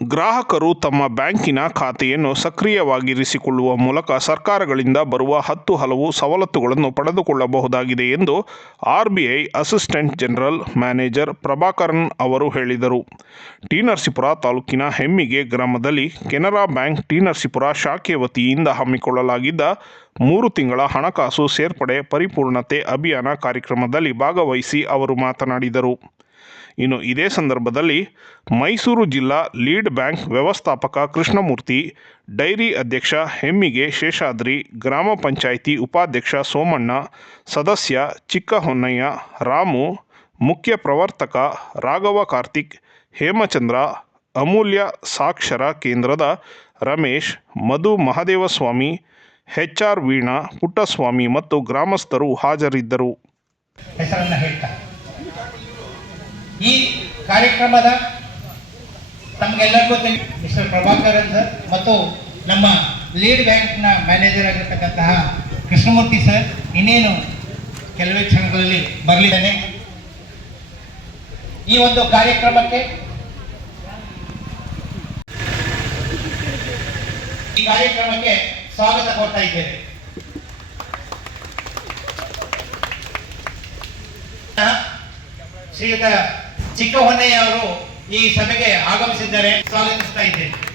ಗ್ರಾಹಕರು ತಮ್ಮ ಬ್ಯಾಂಕಿನ ಖಾತೆಯನ್ನು ಸಕ್ರಿಯವಾಗಿರಿಸಿಕೊಳ್ಳುವ ಮೂಲಕ ಸರ್ಕಾರಗಳಿಂದ ಬರುವ ಹತ್ತು ಹಲವು ಸವಲತ್ತುಗಳನ್ನು ಪಡೆದುಕೊಳ್ಳಬಹುದಾಗಿದೆ ಎಂದು RBI assistant general manager Prabhakaran ಅವರು ಹೇಳಿದರು. ಟಿ. ನರಸೀಪುರ ತಾಲೂಕಿನ ಹೆಮ್ಮಿಗೆ ಗ್ರಾಮದಲ್ಲಿ ಕೆನರಾ ಬ್ಯಾಂಕ್ ಟಿ. ನರಸೀಪುರ ಶಾಖೆ ವತಿಯಿಂದ ಹಮ್ಮಿಕೊಳ್ಳಲಾಗಿದ್ದ ಮೂರು ತಿಂಗಳ ಹಣಕಾಸು ಸೇರ್ಪಡೆ ಪರಿಪೂರ್ಣತೆ ಅಭಿಯಾನ ಕಾರ್ಯಕ್ರಮದಲ್ಲಿ ಭಾಗವಹಿಸಿ ಅವರು ಮಾತನಾಡಿದರು. ಇನ್ನು ಇದೇ ಸಂದರ್ಭದಲ್ಲಿ ಮೈಸೂರು ಜಿಲ್ಲಾ ಲೀಡ್ ಬ್ಯಾಂಕ್ ವ್ಯವಸ್ಥಾಪಕ ಕೃಷ್ಣಮೂರ್ತಿ, ಡೈರಿ ಅಧ್ಯಕ್ಷ ಹೆಮ್ಮಿಗೆ ಶೇಷಾದ್ರಿ, ಗ್ರಾಮ ಪಂಚಾಯಿತಿ ಉಪಾಧ್ಯಕ್ಷ ಸೋಮಣ್ಣ, ಸದಸ್ಯ ಚಿಕ್ಕಹೊನ್ನಯ್ಯ, ರಾಮು, ಮುಖ್ಯ ಪ್ರವರ್ತಕ ರಾಘವ ಕಾರ್ತಿಕ್, ಹೇಮಚಂದ್ರ, ಅಮೂಲ್ಯ ಸಾಕ್ಷರ ಕೇಂದ್ರದ ರಮೇಶ್, ಮಧು ಮಹದೇವಸ್ವಾಮಿ, ಎಚ್ ಆರ್ ವೀಣಾ, ಪುಟ್ಟಸ್ವಾಮಿ ಮತ್ತು ಗ್ರಾಮಸ್ಥರು ಹಾಜರಿದ್ದರು. ಈ ಕಾರ್ಯಕ್ರಮದ ತಮಗೆಲ್ಲರಿಗೂ ಮಿಸ್ಟರ್ ಪ್ರಭಾಕರನ್ ಸರ್ ಮತ್ತು ನಮ್ಮ ಲೀಡ್ ಬ್ಯಾಂಕ್ನ ಮ್ಯಾನೇಜರ್ ಆಗಿರ್ತಕ್ಕಂತಹ ಕೃಷ್ಣಮೂರ್ತಿ ಸರ್ ಇನ್ನೇನು ಕೆಲವೇ ಕ್ಷಣಗಳಲ್ಲಿ ಬರಲಿದ್ದಾನೆ. ಈ ಒಂದು ಕಾರ್ಯಕ್ರಮಕ್ಕೆ ಈ ಕಾರ್ಯಕ್ರಮಕ್ಕೆ ಸ್ವಾಗತ ಕೊಡ್ತಾ ಇದ್ದೇನೆ. ಶ್ರೀಯುತ ಚಿಕ್ಕಹೊನ್ನಯ್ಯ ಅವರು ಈ ಸಭೆಗೆ ಆಗಮಿಸಿದ್ದಾರೆ. ಸ್ವಾಗತಿಸ್ತಾ ಇದ್ದೇನೆ.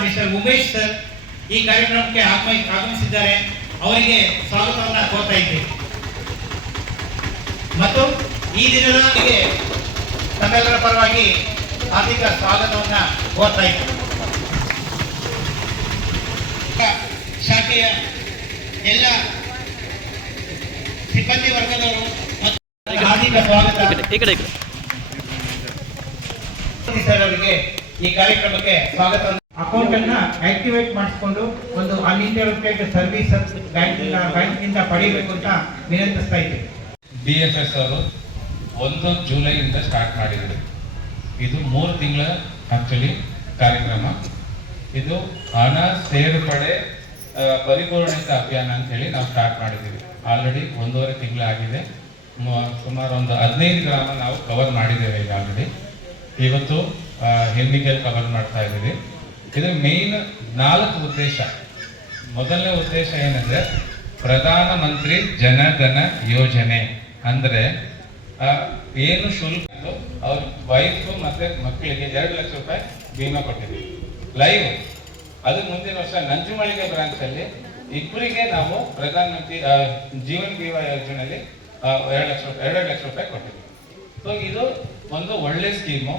ಮಿಸ್ಟರ್ ಉಮೇಶ್ ಸರ್ ಈ ಕಾರ್ಯಕ್ರಮಕ್ಕೆ ಆಗಮಿ- ಆಗಮಿಸಿದ್ದಾರೆ. ಅವರಿಗೆ ಸ್ವಾಗತವನ್ನ ಕೋರ್ತಾ ಇದ್ದೇನೆ. ಮತ್ತು ಈ ದಿನದ ತಮ್ಮೆಲ್ಲರ ಪರವಾಗಿ ಹಾರ್ದಿಕ ಸ್ವಾಗತವನ್ನ ಕೋರ್ತಾ ಇದ್ದೇನೆ. ಶಾಖೆಯ ಎಲ್ಲ ಸಿಬ್ಬಂದಿ ವರ್ಗದವರು ಮತ್ತು ಹಾರ್ದಿಕ ಸ್ವಾಗತ ಈ ಕಡೆ ಈ ಕಡೆ. ಸರ್ ಅವರಿಗೆ ಈ ಕಾರ್ಯಕ್ರಮಕ್ಕೆ ಸ್ವಾಗತ. ಅಕೌಂಟ್ ಅನ್ನ ಆಕ್ಟಿವೇಟ್ ಮಾಡಿಸಿಕೊಂಡು ಒಂದು ಅನ್ಇಂಟರಪ್ಟೆಡ್ ಸರ್ವಿಸ್ ಬ್ಯಾಂಕ್ನಿಂದ ಪಡಿಬೇಕು ಅಂತ ವಿನಂತಿಸ್ತಾ ಇದ್ದೀವಿ ಡಿ ಎಫ್ ಎಸ್ ಅವರು ಒಂದು ಜುಲೈಯಿಂದ ಸ್ಟಾರ್ಟ್ ಮಾಡಿದ್ರು ಇದು ಮೂರು ತಿಂಗಳ ಆಕ್ಚುಲಿ ಕಾರ್ಯಕ್ರಮ. ಇದು ಹಣ ಸೇರ್ಪಡೆ ಪರಿಪೂರ್ಣಿತ ಅಭಿಯಾನ ಅಂತ ಹೇಳಿ ನಾವು ಸ್ಟಾರ್ಟ್ ಮಾಡಿದ್ದೀವಿ. ಆಲ್ರೆಡಿ ಒಂದೂವರೆ ತಿಂಗಳಾಗಿದೆ. ಸುಮಾರು ಒಂದು ಹದಿನೈದು ಗ್ರಾಮ ನಾವು ಕವರ್ ಮಾಡಿದ್ದೇವೆ ಈಗಾಗಲೇ ಇವತ್ತು ಹೆಣ್ಣಿಗೆ ಕವರ್ ಮಾಡ್ತಾ ಇದ್ದೀವಿ. ಇದರ ಮೇನ್ ನಾಲ್ಕು ಉದ್ದೇಶ. ಮೊದಲನೇ ಉದ್ದೇಶ ಏನಂದ್ರೆ, ಪ್ರಧಾನ ಮಂತ್ರಿ ಜನಧನ ಯೋಜನೆ. ಅಂದ್ರೆ ಏನು ಶುಲ್ಕ ಅವ್ರ ವೈಫ್ ಮತ್ತೆ ಮಕ್ಕಳಿಗೆ ಎರಡು ಲಕ್ಷ ರೂಪಾಯಿ ಬೀಮಾ ಕೊಟ್ಟಿದ್ವಿ ಲೈವ್ ಅದು ಮುಂದಿನ ವರ್ಷ ನಂಜುಮಳಿಗೆ ಬ್ರಾಂಚ್ ಅಲ್ಲಿ ಇಬ್ಬರಿಗೆ ನಾವು ಪ್ರಧಾನ ಮಂತ್ರಿ ಜೀವನ್ ಬಿಮಾ ಯೋಜನೆಯಲ್ಲಿ ಎರಡು ಲಕ್ಷ ರೂಪಾಯಿ ಎರಡು ಲಕ್ಷ ರೂಪಾಯಿ ಕೊಟ್ಟಿದ್ವಿ ಸೊ ಇದು ಒಂದು ಒಳ್ಳೆ ಸ್ಕೀಮು.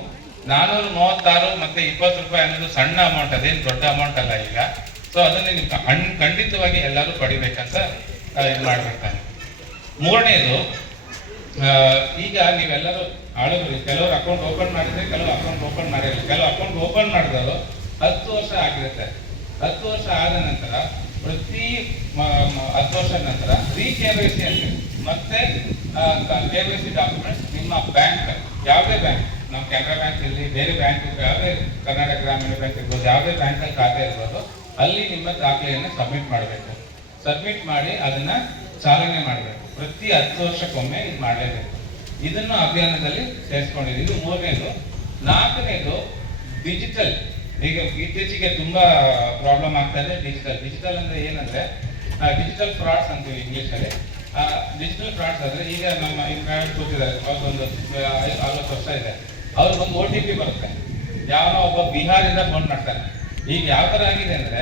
ನಾನ್ನೂರ ಮೂವತ್ತಾರು ಮತ್ತೆ ಇಪ್ಪತ್ತು ರೂಪಾಯಿ ಅನ್ನೋದು ಸಣ್ಣ ಅಮೌಂಟ್ ಅದೇನು ದೊಡ್ಡ ಅಮೌಂಟ್ ಅಲ್ಲ ಈಗ. ಸೊ ಅದನ್ನ ನೀವು ಖಂಡ್- ಖಂಡಿತವಾಗಿ ಎಲ್ಲರೂ ಪಡಿಬೇಕಂತ ಇದು ಮಾಡ್ಬೇಕಾಗಿ ಮೂರನೇದು ಈಗ ನೀವೆಲ್ಲರೂ ಆಳುಗಳು, ಕೆಲವರು ಅಕೌಂಟ್ ಓಪನ್ ಮಾಡಿದ್ರೆ, ಕೆಲವರು ಅಕೌಂಟ್ ಓಪನ್ ಮಾಡಿರಲಿಲ್ಲ ಕೆಲವು ಅಕೌಂಟ್ ಓಪನ್ ಮಾಡಿದವರು ಹತ್ತು ವರ್ಷ ಆಗಿರುತ್ತೆ. ಹತ್ತು ವರ್ಷ ಆದ ನಂತರ, ಪ್ರತಿ ಹತ್ತು ವರ್ಷದ ನಂತರ ರೀ ಕೆ ಸಿ ಅಂತ ಮತ್ತೆ ಕೆ ವೈ ಸಿ ಡಾಕ್ಯುಮೆಂಟ್ಸ್ ನಿಮ್ಮ ಬ್ಯಾಂಕ್ ಯಾವುದೇ ಬ್ಯಾಂಕ್ ನಮ್ಮ ಕೆನರಾ ಬ್ಯಾಂಕ್ ಇರಲಿ, ಬೇರೆ ಬ್ಯಾಂಕ್ ಯಾವುದೇ ಕರ್ನಾಟಕ ಗ್ರಾಮೀಣ ಬ್ಯಾಂಕ್ ಇರ್ಬೋದು, ಯಾವುದೇ ಬ್ಯಾಂಕಲ್ಲಿ ಖಾತೆ ಇರ್ಬೋದು, ಅಲ್ಲಿ ನಿಮ್ಮ ದಾಖಲೆಯನ್ನು ಸಬ್ಮಿಟ್ ಮಾಡಬೇಕು. ಸಬ್ಮಿಟ್ ಮಾಡಿ ಅದನ್ನ ಚಾಲನೆ ಮಾಡಬೇಕು. ಪ್ರತಿ ಹತ್ತು ವರ್ಷಕ್ಕೊಮ್ಮೆ ಇದು ಮಾಡಲೇಬೇಕು. ಇದನ್ನು ಅಭಿಯಾನದಲ್ಲಿ ಸೇರಿಸ್ಕೊಂಡಿದ್ದೀವಿ. ಇದು ಮೂರನೇದು. ನಾಲ್ಕನೇದು ಡಿಜಿಟಲ್ ಈಗ ಇತ್ತೀಚೆಗೆ ತುಂಬಾ ಪ್ರಾಬ್ಲಮ್ ಆಗ್ತಾ ಇದೆ ಡಿಜಿಟಲ್ ಡಿಜಿಟಲ್ ಅಂದ್ರೆ ಏನಂದ್ರೆ ಡಿಜಿಟಲ್ ಫ್ರಾಡ್ಸ್ ಅಂತೀವಿ ಇಂಗ್ಲಿಷಲ್ಲಿ. ಡಿಜಿಟಲ್ ಫ್ರಾಡ್ಸ್ ಅಂದ್ರೆ ಈಗ ನಮ್ಮ ಮೇಡಮ್ ಕೂತಿದ್ದಾರೆ ಅವ್ರಿಗೊಂದು ಅರವತ್ತು ವರ್ಷ ಇದೆ. ಅವ್ರಿಗೊಂದು ಓ ಟಿ ಪಿ ಬರುತ್ತೆ. ಯಾವನೋ ಒಬ್ಬ ಬಿಹಾರಿಂದ ಫೋನ್ ಮಾಡ್ತಾರೆ. ಈಗ ಯಾವ ಥರ ಆಗಿದೆ ಅಂದ್ರೆ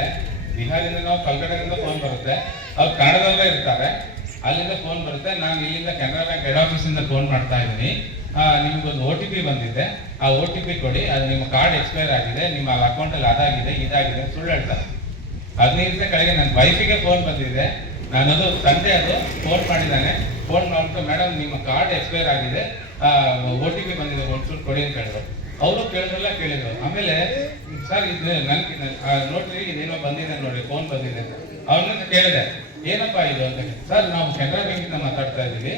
ಬಿಹಾರಿಂದ ನಾವು ಕಲ್ಕಟ್ಟದಿಂದ ಫೋನ್ ಬರುತ್ತೆ. ಅವ್ರು ಕನ್ನಡದಲ್ಲೇ ಇರ್ತಾರೆ. ಅಲ್ಲಿಂದ ಫೋನ್ ಬರುತ್ತೆ. ನಾನು ಇಲ್ಲಿಂದ ಕೆನರಾ ಬ್ಯಾಂಕ್ ಹೆಡ್ ಆಫೀಸಿಂದ ಫೋನ್ ಮಾಡ್ತಾ ಇದ್ದೀನಿ. ನಿಮಗೊಂದು ಓ ಟಿ ಪಿ ಬಂದಿದೆ. ಆ ಓ ಟಿ ಪಿ ಕೊಡಿ. ಅದು ನಿಮ್ಮ ಕಾರ್ಡ್ ಎಕ್ಸ್ಪೈರ್ ಆಗಿದೆ. ನಿಮ್ಮ ಅಕೌಂಟಲ್ಲಿ ಅದಾಗಿದೆ, ಇದಾಗಿದೆ ಸುಳ್ಳು ಹೇಳ್ತಾರೆ. ಹದಿನೈದು ಕಡೆಗೆ ನನ್ನ ವೈಫಿಗೆ ಫೋನ್ ಬಂದಿದೆ. ನಾನದು ತಂದೆ ಅದು ಫೋನ್ ಮಾಡಿದ್ದಾನೆ. ಫೋನ್ ಮಾಡ್ಬಿಟ್ಟು, ಮೇಡಮ್, ನಿಮ್ಮ ಕಾರ್ಡ್ ಎಕ್ಸ್ಪೈರ್ ಆಗಿದೆ. ಓ ಟಿ ಪಿ ಬಂದಿದೆ, ಒಂಚೂರು ಕೊಡಿ ಅಂತ ಹೇಳಿದ್ರು. ಅವರು ಕೇಳಿದ್ರಲ್ಲ ಕೇಳಿದ್ರು. ಆಮೇಲೆ, ಸರ್, ಇದು ನನ್ಗೆ ನೋಡ್ರಿ, ಇದೇನೋ ಬಂದಿದೆ ನೋಡಿ ಫೋನ್ ಬಂದಿದೆ ಅಂತ. ಅವ್ರನ್ನ ಕೇಳಿದೆ. ಏನಪ್ಪ ಇದು? ಅಂತ ಸರ್, ನಾವು ಕೆನರಾ ಬ್ಯಾಂಕಿಂದ ಮಾತಾಡ್ತಾ ಇದ್ದೀವಿ.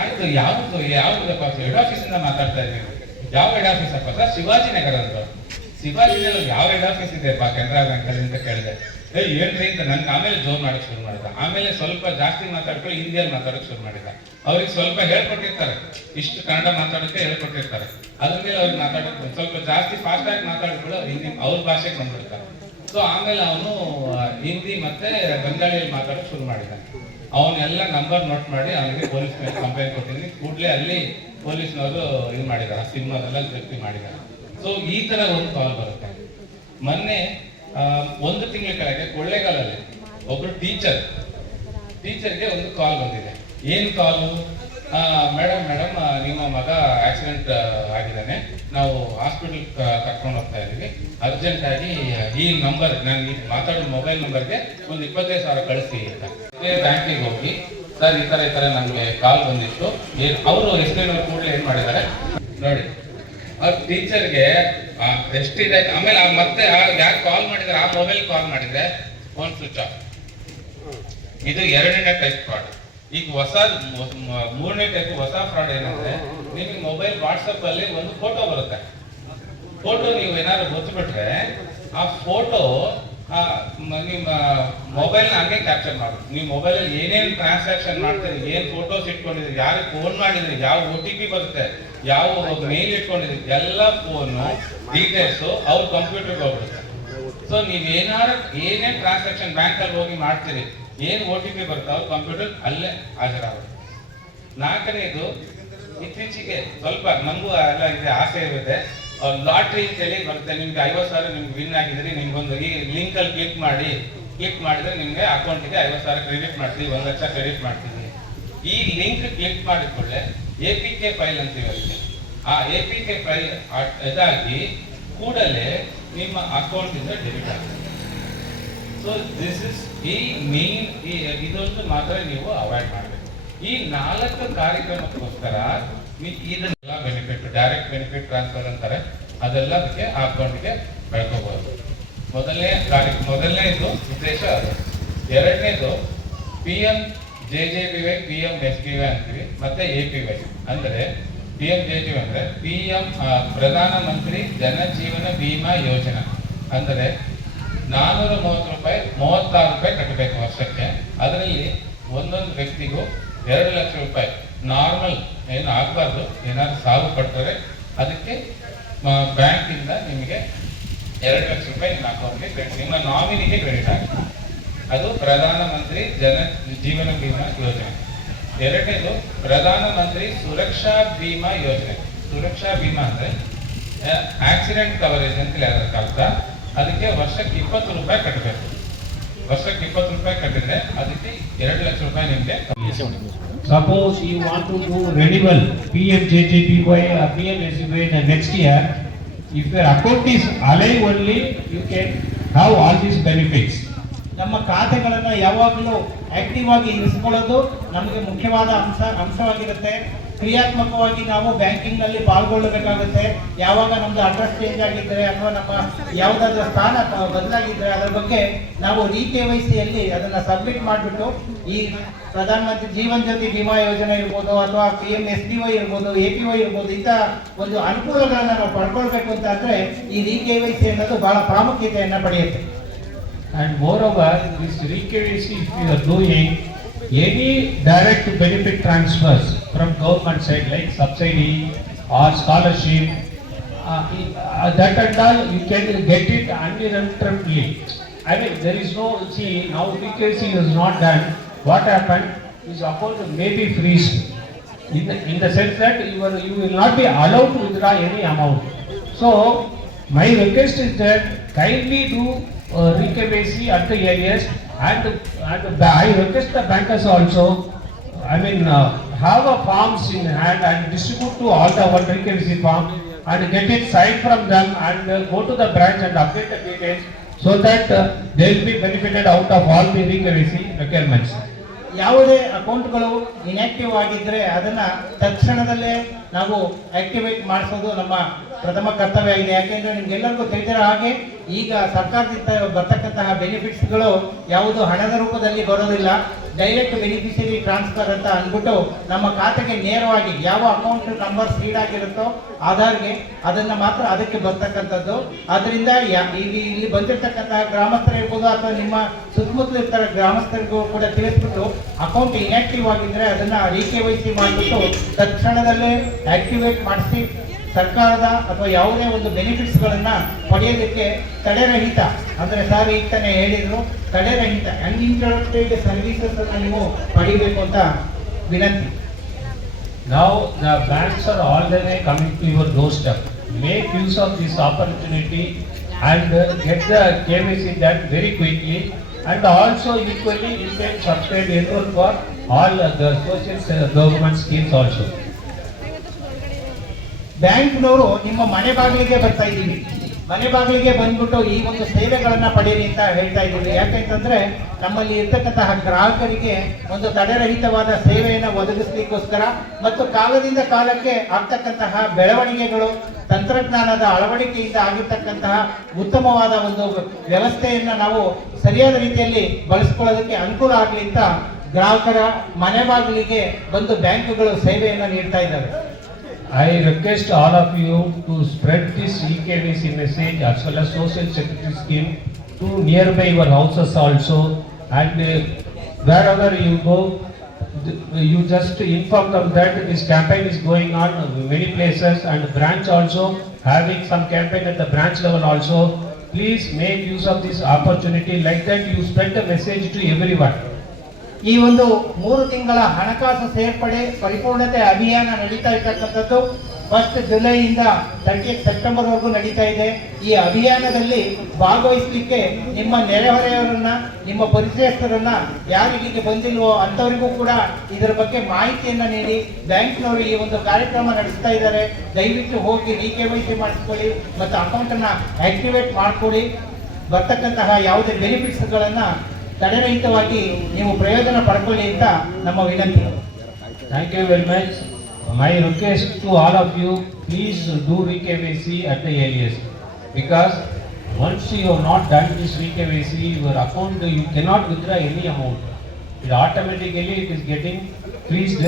ಆಯ್ತು, ಯಾವ್ದು ಯಾವ್ದಪ್ಪ ಹೆಡ್ ಆಫೀಸಿಂದ ಮಾತಾಡ್ತಾ ಇದ್ದೀವಿ. ಯಾವ ಹೆಡ್ ಆಫೀಸ್ ಅಪ್ಪ ಸರ್, ಶಿವಾಜಿನಗರ ಅಂತ. ಶಿವಾಜಿನಲ್ಲಿ ಯಾವ ಹೆಡ್ ಆಫೀಸ್ ಇದೆ ಪಾ ಕೆನರಾ ಬ್ಯಾಂಕ್ ಅಲ್ಲಿ ಅಂತ ಕೇಳಿದೆ. ಏಯ್ ಏನ್ರಿ ಅಂತ ನನ್ಗೆ ಆಮೇಲೆ ಜೋರ್ ಮಾಡಕ್ ಶುರು ಮಾಡಿದ. ಆಮೇಲೆ ಸ್ವಲ್ಪ ಜಾಸ್ತಿ ಮಾತಾಡ್ಕೊಂಡು ಹಿಂದಿಯಲ್ಲಿ ಮಾತಾಡಕ್ ಶುರು ಮಾಡಿದ. ಅವ್ರಿಗೆ ಸ್ವಲ್ಪ ಹೇಳ್ಕೊಟ್ಟಿರ್ತಾರೆ. ಇಷ್ಟು ಕನ್ನಡ ಮಾತಾಡೋಕೆ ಹೇಳ್ಕೊಟ್ಟಿರ್ತಾರೆ. ಅದ್ರ ಮೇಲೆ ಅವ್ರಿಗೆ ಮಾತಾಡಕ್ ಸ್ವಲ್ಪ ಜಾಸ್ತಿ ಫಾಸ್ಟ್ ಆಗಿ ಮಾತಾಡ್ಕೊಳ್ಳೋ ಹಿಂದಿ ಅವ್ರ ಭಾಷೆಗೆ ಬಂದ್ಬಿಡ್ತಾರೆ ಸೊ ಆಮೇಲೆ ಅವನು ಹಿಂದಿ ಮತ್ತೆ ಬಂಗಾಳಿಯಲ್ಲಿ ಮಾತಾಡಕ್ ಶುರು ಮಾಡಿದ. ಅವನ್ನೆಲ್ಲ ನಂಬರ್ ನೋಟ್ ಮಾಡಿ ಅವನಿಗೆ ಪೊಲೀಸ್ ಮೇಲೆ ಕಂಪ್ಲೇಂಟ್ ಕೊಟ್ಟಿದ್ದೀನಿ ಕೂಡಲೇ ಅಲ್ಲಿ ಪೊಲೀಸ್ನವರು ಇದು ಮಾಡಿದ್ದಾರೆ ಸಿನಿಮಾದಲ್ಲ ಜಪ್ತಿ ಮಾಡಿದ್ದಾರೆ ಸೊ ಈ ತರ ಒಂದು ಕಾಲ್ ಬರುತ್ತೆ. ಮೊನ್ನೆ ಒಂದು ತಿಂಗಳ ಕೆಳಗೆ ಕೊಳ್ಳೇಗಾಲಲ್ಲಿ ಒಬ್ರು ಟೀಚರ್ ಟೀಚರ್ಗೆ ಒಂದು ಕಾಲ್ ಬಂದಿದೆ. ಏನ್ ಕಾಲು ಮೇಡಮ್ ಮೇಡಮ್ ನಿಮ್ಮ ಮಗ ಆಕ್ಸಿಡೆಂಟ್ ಆಗಿದ್ದಾನೆ. ನಾವು ಹಾಸ್ಪಿಟಲ್ ಕರ್ಕೊಂಡು ಹೋಗ್ತಾ ಇದೀವಿ ಅರ್ಜೆಂಟ್ ಆಗಿ, ಈ ನಂಬರ್ ನಾನು ಮಾತಾಡೋ ಮೊಬೈಲ್ ನಂಬರ್ಗೆ ಒಂದು ಇಪ್ಪತ್ತೈದು ಸಾವಿರ ಕಳಿಸಿ ಅಂತ. ಬ್ಯಾಂಕಿಗೆ ಹೋಗಿ, ಸರ್, ಈ ತರ ಈ ತರ ನಮ್ಗೆ ಕಾಲ್ ಬಂದಿತ್ತು. ಅವರು ಎಸ್ ಕೂಡಲೇ ಏನ್ ಮಾಡಿದ್ದಾರೆ? ನೋಡಿ ಅವ್ರ ಟೀಚರ್ಗೆ ಎಷ್ಟಿದೆ, ಆಮೇಲೆ ಮತ್ತೆ ಯಾರು ಕಾಲ್ ಮಾಡಿದ್ರೆ, ಆ ಮೊಬೈಲ್ ಕಾಲ್ ಮಾಡಿದ್ರೆ ಫೋನ್ ಸ್ವಿಚ್ ಆಫ್ ಇದು ಎರಡನೇ ಟೈಪ್ ಫ್ರಾಡ್ ಈಗ ಹೊಸ ಮೂರನೇ ಟೈಪ್ ಹೊಸ ಫ್ರಾಡ್ ಏನಂದ್ರೆ, ನಿಮಗೆ ಮೊಬೈಲ್ ವಾಟ್ಸಪ್ ಅಲ್ಲಿ ಒಂದು ಫೋಟೋ ಬರುತ್ತೆ. ಫೋಟೋ ನೀವು ಏನಾದ್ರು ಗೊತ್ತುಬಿಟ್ರೆ, ಆ ಫೋಟೋ ನಿಮ್ಮ ಮೊಬೈಲ್ ಹಂಗೆ ಕ್ಯಾಪ್ಚರ್ ಮಾಡೋದು. ನೀವು ಮೊಬೈಲ್ ಅಲ್ಲಿ ಏನೇನು ಟ್ರಾನ್ಸಾಕ್ಷನ್ ಮಾಡ್ತೀರಿ, ಏನು ಫೋಟೋಸ್ ಇಟ್ಕೊಂಡಿದ್ರಿ ಯಾರಿಗೆ ಫೋನ್ ಮಾಡಿದ್ರಿ, ಯಾವ ಒ ಟಿ ಪಿ ಬರುತ್ತೆ, ಯಾವ ಮೇಲ್ ಇಟ್ಕೊಂಡಿದ್ರಿ, ಎಲ್ಲ ಫೋನ್ ಡೀಟೇಲ್ಸ್ ಅವ್ರ ಕಂಪ್ಯೂಟರ್ಗೆ ಹೋಗ್ಬಿಡುತ್ತೆ. ಸೊ ನೀವ್ ಏನಾರು ಏನೇ ಟ್ರಾನ್ಸಾಕ್ಷನ್ ಬ್ಯಾಂಕ್ ಅಲ್ಲಿ ಹೋಗಿ ಮಾಡ್ತೀರಿ, ಏನ್ ಒ ಟಿ ಪಿ ಬರುತ್ತೆ, ಅವ್ರ ಕಂಪ್ಯೂಟರ್ ಅಲ್ಲೇ ಹಾಜರಾಗುತ್ತೆ. ನಾಲ್ಕನೇದು, ಇತ್ತೀಚೆಗೆ ಸ್ವಲ್ಪ ನಮಗೂ ಎಲ್ಲ ಇದೆ ಆಸೆ ಇರುತ್ತೆ. ಲಾಟ್ರಿ ಅಂತೇಳಿ ಬರುತ್ತೆ ನಿಮ್ಗೆ ಐವತ್ತು ಸಾವಿರ ನಿಮ್ಗೆ ವಿನ್ ಆಗಿದ್ರೆ ನಿಮ್ಗೊಂದು ಈ ಲಿಂಕ್ ಅಲ್ಲಿ ಕ್ಲಿಕ್ ಮಾಡಿ ಕ್ಲಿಕ್ ಮಾಡಿದ್ರೆ ನಿಮ್ಗೆ ಅಕೌಂಟಿಗೆ ಐವತ್ತು ಸಾವಿರ ಕ್ರೆಡಿಟ್ ಮಾಡ್ತೀವಿ, ಒಂದು ಲಕ್ಷ ಕ್ರೆಡಿಟ್ ಮಾಡ್ತೀವಿ. ಈ ಲಿಂಕ್ ಕ್ಲಿಕ್ ಮಾಡಿದ ಕೂಡಲೇ ಎ ಪಿ ಕೆ ಫೈಲ್ ಅಂತೀವಿ ಅದಕ್ಕೆ ಆ ಎ ಪಿ ಕೆ ಫೈಲ್ ಇದಾಗಿ ಕೂಡಲೇ ನಿಮ್ಮ ಅಕೌಂಟ್ ಇಂದ ಡೆಬಿಟ್ ಆಗುತ್ತೆ ಸೊ ದಿಸ್ ಇಸ್ ಈ ಮೇನ್ ಈ ಇದೊಂದು ಮಾತ್ರ ನೀವು ಅವಾಯ್ಡ್ ಮಾಡಬೇಕು. ಈ ನಾಲ್ಕು ಕಾರ್ಯಕ್ರಮಕ್ಕೋಸ್ಕರ ಡೈರೆಕ್ಟ್ ಬೆನಿಫಿಟ್ ಟ್ರಾನ್ಸ್ಫರ್ ಅಂತಾರೆ, ಅದೆಲ್ಲ ಅದಕ್ಕೆ ಆ ಅಕೌಂಟ್ಗೆ ಬೆಳ್ಕೋಬಹುದು ಮೊದಲನೇ ಮೊದಲನೇದು ಉದ್ದೇಶ ಅದು. ಎರಡನೇದು P M J J B Y P M S B Y ಅಂತೀವಿ, ಮತ್ತೆ ಎ ಪಿ ವೈ ಅಂದ್ರೆ P M J G Y ಅಂದ್ರೆ ಪಿ ಎಂ ಪ್ರಧಾನ ಮಂತ್ರಿ ಜನ ಜೀವನ ಬಿಮಾ ಯೋಜನಾ. ಅಂದರೆ ನಾನೂರ ಮೂವತ್ತು ರೂಪಾಯಿ, ಮೂವತ್ತಾರು ರೂಪಾಯಿ ಕಟ್ಟಬೇಕು ವರ್ಷಕ್ಕೆ. ಅದರಲ್ಲಿ ಒಂದೊಂದು ವ್ಯಕ್ತಿಗೂ ಎರಡು ಲಕ್ಷ ರೂಪಾಯಿ. ನಾರ್ಮಲ್ ಏನು ಆಗಬಾರ್ದು. ಏನಾದ್ರು ಸಾವು ಪಡ್ತಾರೆ ಅದಕ್ಕೆ ಬ್ಯಾಂಕ್ ಇಂದ ನಿಮಗೆ ಎರಡು ಲಕ್ಷ ರೂಪಾಯಿ ನಿಮ್ಮ ಅಕೌಂಟ್ಗೆ ಕ್ರೆಡಿಟ್ ನಿಮ್ಮ ನಾಮಿನಿಗೆ ಕ್ರೆಡಿಟ್ ಆಗುತ್ತೆ ಅದು ಪ್ರಧಾನ ಮಂತ್ರಿ ಜನ ಜೀವನ ಬೀಮಾ ಯೋಜನೆ. ಎರಡನೇದು ಪ್ರಧಾನ ಮಂತ್ರಿ ಸುರಕ್ಷಾ ಬೀಮಾ ಯೋಜನೆ. ಸುರಕ್ಷಾ ಬೀಮಾ ಅಂದ್ರೆ ಆಕ್ಸಿಡೆಂಟ್ ಕವರೇಜ್ ಅಂತ ಅದಕ್ಕೆ ವರ್ಷಕ್ಕೆ ಇಪ್ಪತ್ತು ರೂಪಾಯಿ ಕಟ್ಟಬೇಕು. ವರ್ಷಕ್ಕೆ ಇಪ್ಪತ್ತು ರೂಪಾಯಿ ಕಟ್ಟಿದ್ರೆ ಅದಕ್ಕೆ ಎರಡು ಲಕ್ಷ ರೂಪಾಯಿ ನಿಮಗೆ ಸಪೋಸ್ ಈ what to renewal P M J J P Y P M S next year if your account is alive only you can have all these benefits ನಮ್ಮ ಖಾತೆಗಳನ್ನು ಯಾವಾಗಲೂ ಆಕ್ಟಿವ್ ಆಗಿ ಇರಿಸಿಕೊಳ್ಳೋದು ನಮಗೆ ಮುಖ್ಯವಾದ ಅಂಶ ಅಂಶವಾಗಿರುತ್ತೆ. ಕ್ರಿಯಾತ್ಮಕವಾಗಿ ನಾವು ಬ್ಯಾಂಕಿಂಗ್ನಲ್ಲಿ ಪಾಲ್ಗೊಳ್ಳಬೇಕಾಗುತ್ತೆ. ಯಾವಾಗ ನಮ್ದು ಅಡ್ರೆಸ್ ಚೇಂಜ್ ಆಗಿದ್ರೆ ಅಥವಾ ನಮ್ಮ ಯಾವ್ದಾದ್ರು ಸ್ಥಾನ ಬದಲಾಗಿದ್ರೆ ಅದರ ಬಗ್ಗೆ ನಾವು ರಿ ಕೆ ವೈ ಸಿಯಲ್ಲಿ ಅದನ್ನ ಸಬ್ಮಿಟ್ ಮಾಡಿಬಿಟ್ಟು ಈ ಪ್ರಧಾನ ಮಂತ್ರಿ ಜೀವನ್ ಜ್ಯೋತಿ ಬಿಮಾ ಯೋಜನೆ ಇರ್ಬೋದು ಅಥವಾ P M S B Y ಇರ್ಬೋದು ಎ ಪಿ ವೈ ಇರ್ಬೋದು ಇಂಥ ಒಂದು ಅನುಕೂಲಗಳನ್ನ ನಾವು ಪಡ್ಕೊಳ್ಬೇಕು ಅಂತ ಅಂದ್ರೆ ಈ ರಿ ಕೆ ವೈ ಸಿ ಅನ್ನೋದು ಬಹಳ ಪ್ರಾಮುಖ್ಯತೆಯನ್ನ ಪಡೆಯುತ್ತೆ. And moreover, this RKVC, K C are doing any direct benefit transfers from government side like subsidy or scholarship, uh, uh, that and all, you can get it uninterruptedly. I mean, there is no, see, now RKVC is not done, what happened, is account may be freezed. In the, in the sense that you are, you will not be allowed to withdraw any amount. So, my request is that kindly do uh, at the earliest and, and the- I request the bankers also, I mean, uh, have a forms in hand and distribute to all the one re-KYC form and get it signed from them and uh, go to the branch and update the details so that uh, they will be benefited out of all the re-KYC requirements. ಯಾವುದೇ ಅಕೌಂಟ್ಗಳು inactive ಆಗಿದ್ದರೆ ಅದನ್ನು ತಕ್ಷಣದಲ್ಲೇ ನಾವು activate ಮಾಡಿಸೋದು ನಮ್ಮ ಪ್ರಥಮ ಕರ್ತವ್ಯ ಆಗಿದೆ ಯಾಕೆಂದ್ರೆ ನಿಮ್ಗೆಲ್ಲರಿಗೂ ತಿಳಿದಿರೋ ಹಾಗೆ ಈಗ ಸರ್ಕಾರದಿಂದ ಬರ್ತಕ್ಕಂತಹ ಬೆನಿಫಿಟ್ಸ್ಗಳು ಯಾವುದು ಹಣದ ರೂಪದಲ್ಲಿ ಬರೋದಿಲ್ಲ. ಡೈರೆಕ್ಟ್ ಬೆನಿಫಿಷಿಯರಿ ಟ್ರಾನ್ಸ್ಫರ್ ಅಂತ ಅಂದ್ಬಿಟ್ಟು ನಮ್ಮ ಖಾತೆಗೆ ನೇರವಾಗಿ ಯಾವ ಅಕೌಂಟ್ ನಂಬರ್ ಫೀಡ್ ಆಗಿರುತ್ತೋ ಆಧಾರ್ಗೆ ಅದನ್ನ ಮಾತ್ರ ಅದಕ್ಕೆ ಬರ್ತಕ್ಕಂಥದ್ದು. ಅದರಿಂದ ಈಗ ಇಲ್ಲಿ ಬಂದಿರತಕ್ಕಂತಹ ಗ್ರಾಮಸ್ಥರು ಇರ್ಬೋದು ಅಥವಾ ನಿಮ್ಮ ಸುತ್ತಮುತ್ತಲು ಇರ್ತಾರೆ ಗ್ರಾಮಸ್ಥರಿಗೂ ಕೂಡ ತಿಳಿಸ್ಬಿಟ್ಟು ಅಕೌಂಟ್ ಇನ್ಆಕ್ಟಿವ್ ಆಗಿದ್ರೆ ಅದನ್ನ ರಿ ಕೆ ಮಾಡಿಬಿಟ್ಟು ತಕ್ಷಣದಲ್ಲೇ ಆಕ್ಟಿವೇಟ್ ಮಾಡಿಸಿ ಸರ್ಕಾರದ ಅಥವಾ ಯಾವುದೇ ಒಂದು ಬೆನಿಫಿಟ್ಸ್ಗಳನ್ನು ಪಡೆಯೋದಕ್ಕೆ ತಡೆರಹಿತ, ಅಂದರೆ ಸಾರಿ ಇತ್ತನೇ ಹೇಳಿದರು, ತಡೆರಹಿತ ಅನ್ಇಂಟ್ರಪ್ಟೆಡ್ ಸರ್ವಿಸಸ್ಸನ್ನು ನೀವು ಪಡಿಬೇಕು ಅಂತ ವಿನಂತಿ. ನಾವು the banks are already coming to your doorstep make use of this opportunity and get the K V C that very quickly and also equally in can subscribe enrol for all the social government schemes also ಬ್ಯಾಂಕ್ನವರು ನಿಮ್ಮ ಮನೆ ಬಾಗಿಲಿಗೆ ಬರ್ತಾ ಇದ್ದೀವಿ ಮನೆ ಬಾಗಿಲಿಗೆ ಬಂದ್ಬಿಟ್ಟು ಈ ಒಂದು ಸೇವೆಗಳನ್ನ ಪಡೆಯಿರಿ ಅಂತ ಹೇಳ್ತಾ ಇದ್ದೀವಿ ಯಾಕೆಂತಂದ್ರೆ ನಮ್ಮಲ್ಲಿ ಇರ್ತಕ್ಕಂತಹ ಗ್ರಾಹಕರಿಗೆ ಒಂದು ತಡೆರಹಿತವಾದ ಸೇವೆಯನ್ನು ಒದಗಿಸ್ಲಿಕ್ಕೋಸ್ಕರ ಮತ್ತು ಕಾಲದಿಂದ ಕಾಲಕ್ಕೆ ಆಗ್ತಕ್ಕಂತಹ ಬೆಳವಣಿಗೆಗಳು, ತಂತ್ರಜ್ಞಾನದ ಅಳವಡಿಕೆಯಿಂದ ಆಗಿರ್ತಕ್ಕಂತಹ ಉತ್ತಮವಾದ ಒಂದು ವ್ಯವಸ್ಥೆಯನ್ನ ನಾವು ಸರಿಯಾದ ರೀತಿಯಲ್ಲಿ ಬಳಸ್ಕೊಳ್ಳೋದಕ್ಕೆ ಅನುಕೂಲ ಆಗಲಿ ಅಂತ ಗ್ರಾಹಕರ ಮನೆ ಬಾಗಿಲಿಗೆ ಬಂದು ಬ್ಯಾಂಕುಗಳು ಸೇವೆಯನ್ನು ನೀಡ್ತಾ ಇದ್ದಾವೆ. I request all of you to spread this EKVC message as well as social security scheme to nearby your houses also and uh, wherever you go, you just inform them that this campaign is going on many places and branch also having some campaign at the branch level also. Please make use of this opportunity like that you spread the message to everyone. ಈ ಒಂದು ಮೂರು ತಿಂಗಳ ಹಣಕಾಸು ಸೇರ್ಪಡೆ ಪರಿಪೂರ್ಣತೆ ಅಭಿಯಾನ ನಡೀತಾ ಇರ್ತಕ್ಕಂಥದ್ದು first ಜುಲೈಯಿಂದ thirty September ವರೆಗೂ ನಡೀತಾ ಇದೆ. ಈ ಅಭಿಯಾನದಲ್ಲಿ ಭಾಗವಹಿಸಲಿಕ್ಕೆ ನಿಮ್ಮ ನೆರೆಹೊರೆಯವರನ್ನ, ನಿಮ್ಮ ಪರಿಚಯಸ್ಥರನ್ನ ಯಾರು ಇಲ್ಲಿಗೆ ಬಂದಿಲ್ವೋ ಅಂಥವರಿಗೂ ಕೂಡ ಇದರ ಬಗ್ಗೆ ಮಾಹಿತಿಯನ್ನ ನೀಡಿ. ಬ್ಯಾಂಕ್ನವರು ಈ ಒಂದು ಕಾರ್ಯಕ್ರಮ ನಡೆಸ್ತಾ ಇದ್ದಾರೆ. ದಯವಿಟ್ಟು ಹೋಗಿ ಡಿ ಕೆ ವೈ ಸಿ ಮಾಡಿಸ್ಕೊಳ್ಳಿ ಮತ್ತು ಅಕೌಂಟನ್ನು ಆಕ್ಟಿವೇಟ್ ಮಾಡ್ಕೊಳ್ಳಿ. ಬರ್ತಕ್ಕಂತಹ ಯಾವುದೇ ಬೆನಿಫಿಟ್ಸ್ಗಳನ್ನ ತಡೆರಹಿತವಾಗಿ ನೀವು ಪ್ರಯೋಜನ ಪಡ್ಕೊಳ್ಳಿ ಅಂತ ನಮ್ಮ ವಿನಂತಿ thank you very much My request to all of you, please do RKVC at the earliest. Because once you have not done this RKVC, your account, you cannot withdraw any amount. It automatically it is getting freezed.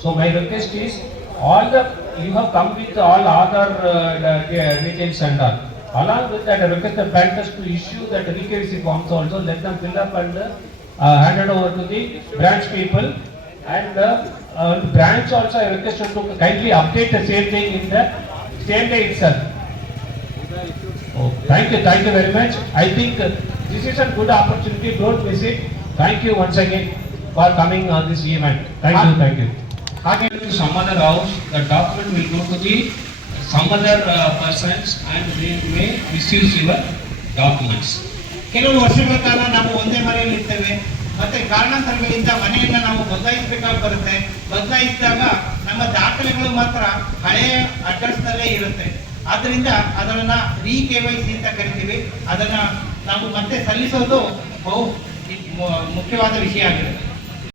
So my request is, all the, you have come with all other uh, the, uh, details and all. Along with that, I request the bankers to issue that RKVC forms also, let them fill up and uh, it over to the branch people. And uh, uh, branch also I request you to kindly update the same thing in the same day itself. Oh, thank you, thank you very much. I think uh, this is a good opportunity, don't miss it. Thank you once again for coming on this event. Thank you, thank you. ಹಾಗೆ to some other house, the document will go to the some other uh, persons and they may misuse your documents. ಕೆಲವು ವರ್ಷಗಳ ಕಾಲ ನಾವು ಒಂದೇ ಮನೆಯಲ್ಲಿ ಇರ್ತೇವೆ. ಮತ್ತೆ ಕಾರಣಾಂತರಗಳಿಂದ ಮನೆಯನ್ನ ನಾವು ಬದಲಾಯಿಸಬೇಕಾಗಿ ಬರುತ್ತೆ. ಬದಲಾಯಿಸಿದಾಗ ನಮ್ಮ ದಾಖಲೆಗಳು ಮಾತ್ರ ಹಳೆಯ ಅಡ್ರೆಸ್ ಇರುತ್ತೆ. ಆದ್ರಿಂದ ಅದನ್ನ ರಿ ಕೆ ವೈ ಸಿ ಅಂತ ಕರಿತೀವಿ. ಅದನ್ನ ನಾವು ಮತ್ತೆ ಸಲ್ಲಿಸೋದು ಬಹು ಮುಖ್ಯವಾದ ವಿಷಯ ಆಗಿದೆ.